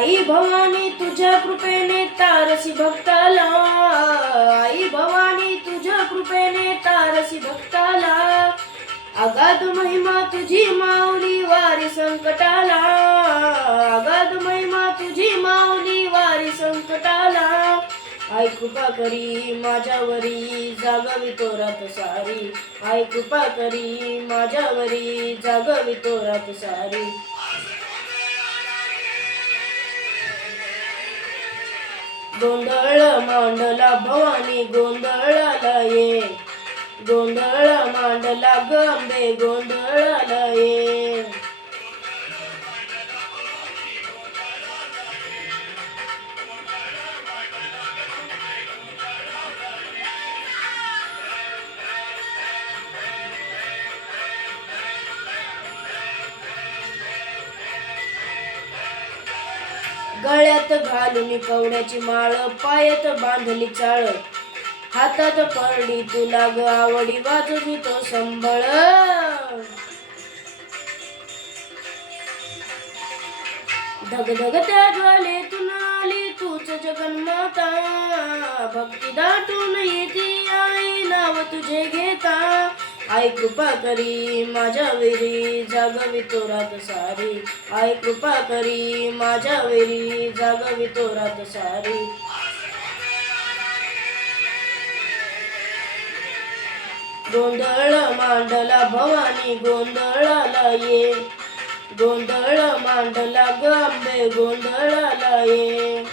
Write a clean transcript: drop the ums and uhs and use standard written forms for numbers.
आई भवानी तुझ्या कृपेने तारसी भक्ताला, आई भवानी तुझ्या कृपेने तारसी भक्ताला, अगाध महिमा तुझी माऊली वारी संकटाला, अगाध महिमा तुझी माऊली वारी संकटाला, आई कृपा करी माझ्यावरी जागवी तो रात सारी, आई कृपा करी माझ्यावरी जागवी तो रात सारी. गोंधळ मांडला भवानी गोंधळाला ये, गोंधळ मांडला गंबे गोंधळाला ये. गळ्यात घालून कवड्याची माळ, पायात बांधली चाळ, हातात परडी तुला ग आवडी वाजवी तो संबळ. धगधग त्या ज्वालेतून आली तूच जगन्माता, भक्ती दाटून येती आई नाव तुझे घेता, आई कृपा करी माझ्यावरी जागवी तो रात सारी, आई कृपा करी माझ्यावरी जागवी तो रात सारी. गोंधळ मांडला भवानी गोंधळाला ये, गोंधळ मांडला गंबे गोंधळाला ये.